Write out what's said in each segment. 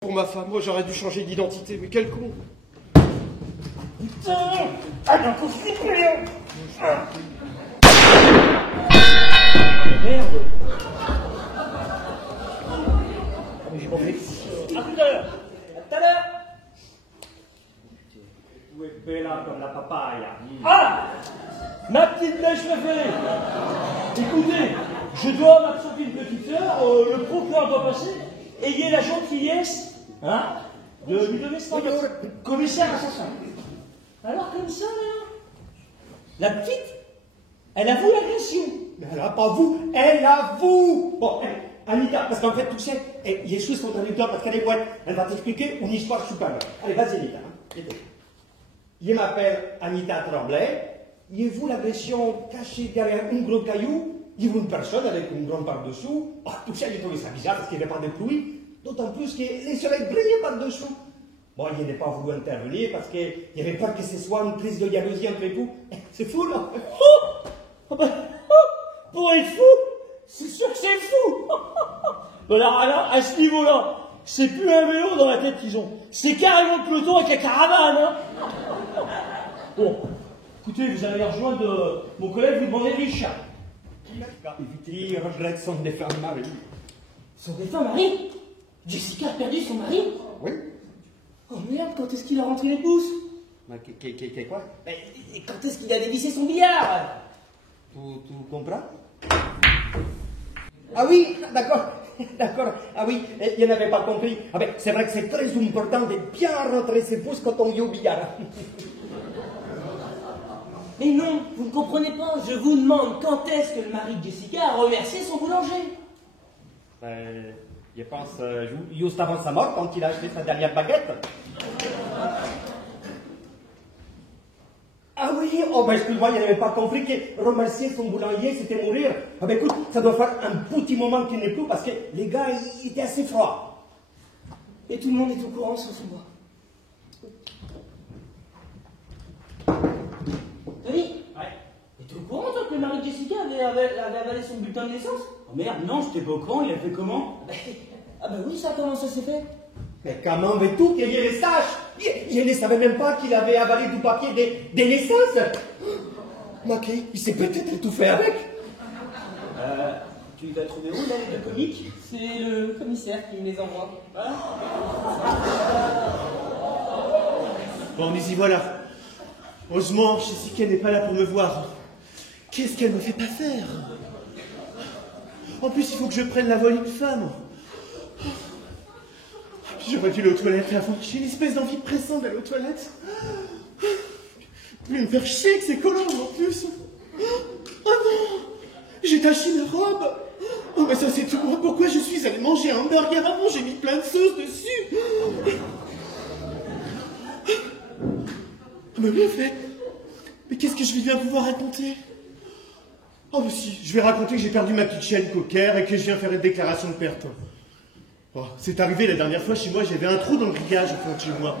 Pour ma femme, moi j'aurais dû changer d'identité, mais quel con! Putain! Ah, d'un coup, flippé, hein! Merde! Mais j'ai compris. À tout à l'heure! À tout à l'heure! Tu es bella comme la papaye. Ah! Ma petite mèche levée! Écoutez, je dois m'absorber une petite heure, le procureur doit passer, ayez la gentillesse, hein, de lui donner ce nom de commissaire assassin. Alors comme ça, là, la petite, elle avoue l'agression. Mais elle a pas vous, elle avoue. Bon, Anita, parce qu'en fait, tu sais, il y a des choses contradictoires parce qu'elle est boîte. Elle va t'expliquer une histoire super. Allez, vas-y, Anita. Hein. Je m'appelle Anita Tremblay. Y vous l'agression cachée derrière un gros caillou? Y vous une personne avec une grande par-dessous? Oh, tout ça, j'ai trouvé ça bizarre parce qu'il n'y avait pas de pluie. D'autant plus que les soleils brillaient par-dessous. Bon, il n'a pas voulu intervenir parce qu'il y avait peur que ce soit une crise de jalousie entre époux. C'est fou, là. Pour être fou, c'est sûr que c'est fou. Alors, à ce niveau-là, c'est plus un vélo dans la tête qu'ils ont. C'est carrément le peloton avec la caravane, hein. Bon, écoutez, vous allez rejoindre mon collègue, vous demandez Richard. Il regrette son défunt mari. Son défunt mari? Jessica a perdu son mari? Oui. Oh merde, quand est-ce qu'il a rentré les pouces? Qu'est quoi? Et quand est-ce qu'il a dévissé son billard? Tu comprends? Ah oui, d'accord, d'accord. Ah oui, il n'avait pas compris. Ah ben, c'est vrai que c'est très important de bien rentrer ses pouces quand on vit au billard. Mais non, vous ne comprenez pas. Je vous demande quand est-ce que le mari de Jessica a remercié son boulanger? Je pense juste avant sa mort, quand il a acheté sa dernière baguette. Ah oui, oh ben excuse-moi, il n'avait pas compris que remercier son boulanger, c'était mourir. Ah ben écoute, ça doit faire un petit moment qu'il n'est plus parce que les gars, ils étaient assez froids. Et tout le monde est au courant sauf moi. Tony? Ouais. Et tu es au courant, toi, que le mari de Jessica avait avalé son bulletin de naissance? Oh merde, non, j'étais pas au courant, il a fait comment? Ah ben oui, ça, comment ça s'est fait? Mais comment veux-tu qu'il les sache? Je ne savais même pas qu'il avait avalé du papier des naissances. Maquet, il s'est peut-être étouffé avec. Tu vas trouver où, là, les deux comiques? C'est le commissaire qui me les envoie. Hein? Bon, mais y voilà. Heureusement, Jessica n'est pas là pour me voir. Qu'est-ce qu'elle me fait pas faire? En plus, il faut que je prenne la volée de femme. J'aurais dû aller aux toilettes avant. J'ai une espèce d'envie pressante d'aller aux toilettes. Je vais me faire chier avec ces colombes en plus. Oh non! J'ai taché ma robe. Oh, mais ça c'est tout. Pourquoi je suis allé manger un hamburger avant? J'ai mis plein de sauce dessus. Mais bien fait. Mais qu'est-ce que je vais bien pouvoir raconter? Oh, mais si, je vais raconter que j'ai perdu ma petite chienne cocker et que je viens faire une déclaration de perte. Oh, c'est arrivé la dernière fois chez moi, j'avais un trou dans le grillage au fond de chez moi.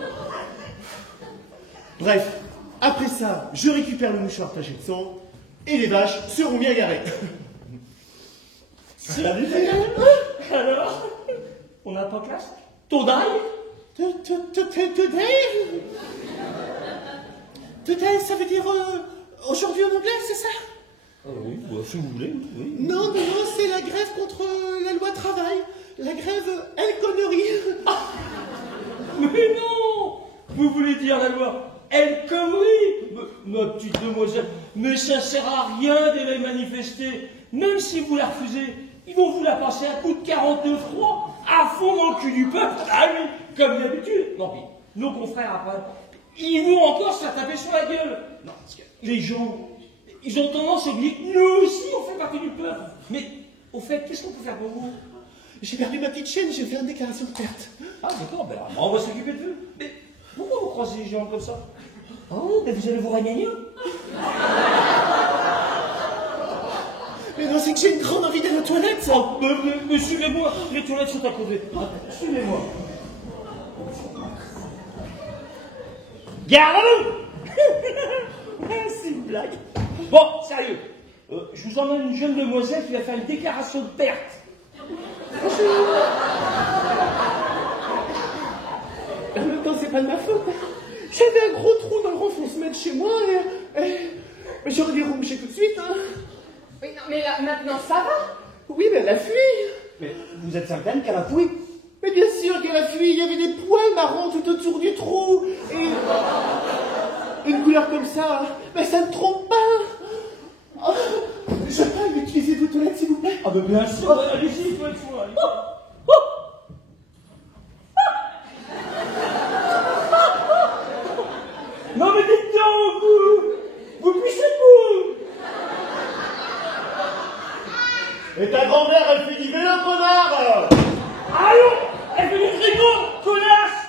Bref, après ça, je récupère le mouchoir taché de sang et les vaches seront bien garées. Salut. Alors, on n'a pas classe? Today? Today, ça veut dire aujourd'hui en anglais, c'est ça? Oui, bah, si vous voulez, oui. Non, c'est la grève contre la loi travail. La grève connerie. Ah, mais non! Vous voulez dire la loi elle connerie? Ma petite demoiselle, mais ça sert à rien de les manifester. Même si vous la refusez, ils vont vous la passer à coup de 49.3 à fond dans le cul du peuple. Ah oui, comme d'habitude. Non, mais nos confrères après, ils vont encore se faire taper sur la gueule. Non, parce que les gens, ils ont tendance à oublier que nous aussi on fait partie du peuple. Mais au fait, qu'est-ce qu'on peut faire pour vous? J'ai perdu ma petite chienne, j'ai fait une déclaration de perte. Ah d'accord, ben alors, on va s'occuper de vous. Mais pourquoi vous croisez les gens comme ça? Oh, mais vous allez vous ragner? Mais non, c'est que j'ai une grande envie d'aller aux toilettes, ça. Oh, mais suivez-moi, les toilettes sont à côté. Suivez-moi. Garde-vous. C'est une blague. Bon, sérieux. Je vous emmène une jeune demoiselle qui va faire une déclaration de perte. En même temps, c'est pas de ma faute. J'avais un gros trou dans le renfoncement de chez moi et j'aurais dû rouger tout de suite. Hein. Oui, non, mais là, maintenant, ça va. Oui, mais elle a fui. Mais vous êtes certaine qu'elle a fouillé? Mais bien sûr qu'elle a fui. Il y avait des poils marrons tout autour du trou. Et une couleur comme ça, mais ça ne trompe pas. Oh, je peux utiliser vos toilettes, s'il vous plaît? Ah ben bien sûr, allez-y, toi, toi. Non mais dites donc, vous puissez vous. Et ta grand-mère, elle fait du vélo, connard! Allons, elle fait du frigo, connasse.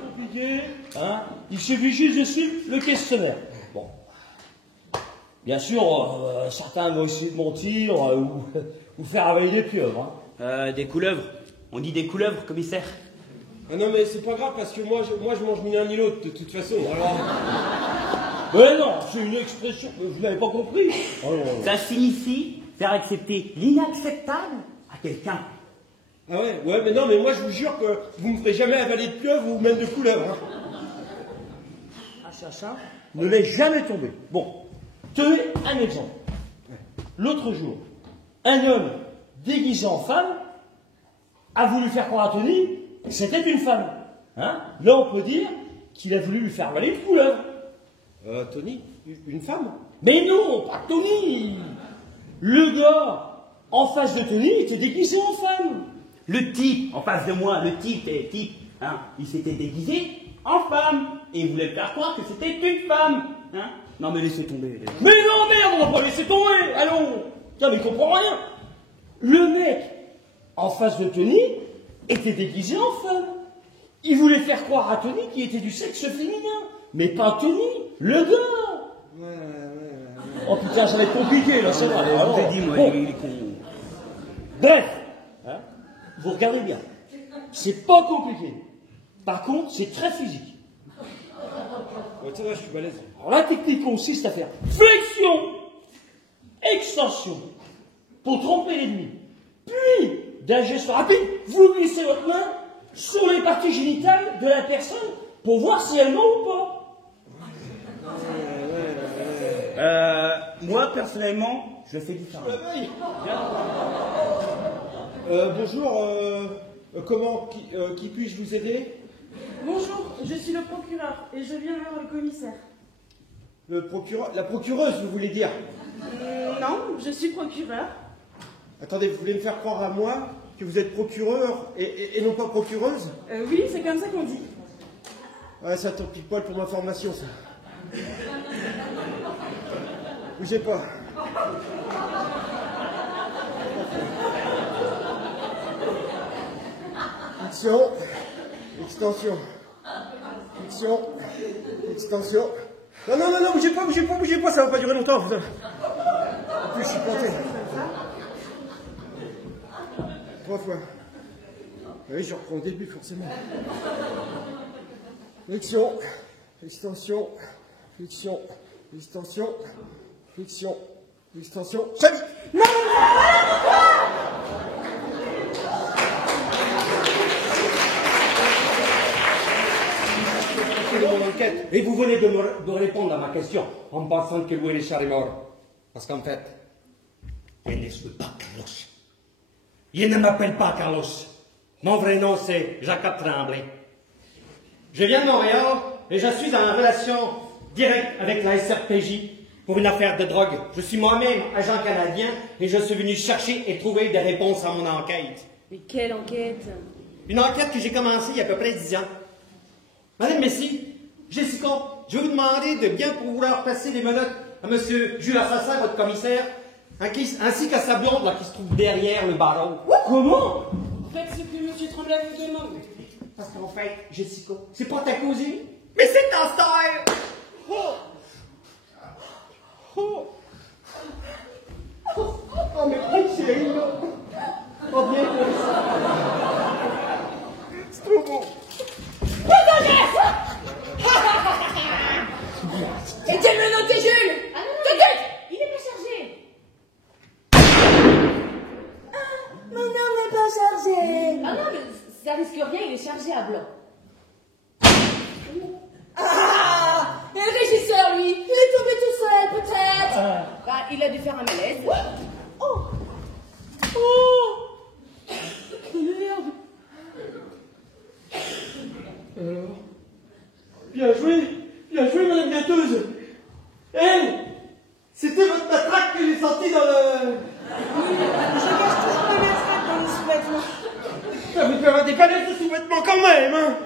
Compliqué, hein? Il suffit juste de suivre le questionnaire. Bon. Bien sûr, certains vont essayer de mentir ou faire avaler des pieuvres. Hein. Des couleuvres. On dit des couleuvres, commissaire. Ah non, mais c'est pas grave parce que moi je mange ni l'un ni l'autre de toute façon. Alors... Mais non, c'est une expression, vous n'avez pas compris. Ça signifie faire accepter l'inacceptable à quelqu'un. Ah ouais, mais non, mais moi je vous jure que vous me ferez jamais avaler de pieuvre ou même de couleuvre. Hein. Assassin ne l'est jamais tombé. Bon, tenez un exemple. L'autre jour, un homme déguisé en femme a voulu faire croire à Tony que c'était une femme. Hein? Là, on peut dire qu'il a voulu lui faire avaler une couleuvre. Tony, une femme? Mais non, pas Tony. Le gars en face de Tony était déguisé en femme. Le type, en face de moi, hein, il s'était déguisé en femme. Et il voulait faire croire que c'était une femme. Hein? Non mais laissez tomber. Mais non, merde, on va pas laisser tomber. Allons. Tiens, mais il comprend rien. Le mec en face de Tony était déguisé en femme. Il voulait faire croire à Tony qu'il était du sexe féminin. Mais pas Tony, le gars. Ouais. Oh putain, ça va être compliqué là, c'est vrai. Je vous ai dit, moi, Bon. il est con. Bref, hein, vous regardez bien. C'est pas compliqué. Par contre, c'est très physique. Ouais, ça va, je suis balèze. Alors la technique consiste à faire flexion, extension, pour tromper l'ennemi. Puis, d'un geste rapide, vous glissez votre main sur les parties génitales de la personne pour voir si elle ment ou pas. Moi, personnellement, je fais différemment. Bonjour, comment, qui puis-je vous aider? Bonjour, je suis le procureur et je viens voir le commissaire. Le procureur, la procureuse, vous voulez dire? Non, je suis procureur. Attendez, vous voulez me faire croire à moi que vous êtes procureur et non pas procureuse? Oui, c'est comme ça qu'on dit. Ouais, ça tombe pile poil pour ma formation, ça. Bougez pas. Flexion, extension. Flexion, extension. Non, bougez pas, ça va pas durer longtemps. En plus, je suis planté. 3 fois. Oui, je reprends au début, forcément. Flexion, extension, flexion, extension, flexion, extension. Très vite. De mon enquête. Et vous venez de répondre à ma question en pensant que Louis Richard est mort. Parce qu'en fait, je ne suis pas Carlos. Je ne m'appelle pas Carlos. Mon vrai nom, c'est Jacques Tremblay. Je viens de Montréal et je suis en relation directe avec la SRPJ pour une affaire de drogue. Je suis moi-même agent canadien et je suis venu chercher et trouver des réponses à mon enquête. Mais quelle enquête? Une enquête que j'ai commencée il y a à peu près 10 ans. Madame Messi, Jessica, je vais vous demander de bien pouvoir passer les menottes à monsieur Jules Assassin, votre commissaire, ainsi qu'à sa blonde là, qui se trouve derrière le barreau. Comment? Faites ce que monsieur Tremblay vous demande. Parce qu'en fait, Jessica, c'est pas ta cousine, mais c'est ta sœur! Oh. Oh. Oh, mais chérie, là! Oh, bien, c'est trop beau! Étienne-le noté, Jules. Ah non, Tout de suite. il est pas chargé. Mon nom n'est pas chargé. Ah non, mais ça risque rien, il est chargé à blanc. Ah! Et le régisseur, lui, il est tombé tout seul, peut-être. Bah, il a dû faire un malaise. Oh! Oh! Merde! Alors? Bien joué, madame gâteuse! Hé! C'était votre matraque que j'ai sortie dans le... Je cache toujours mes matraques dans le sous-vêtement. Ça vous peut avoir des palettes de sous-vêtements quand même, hein!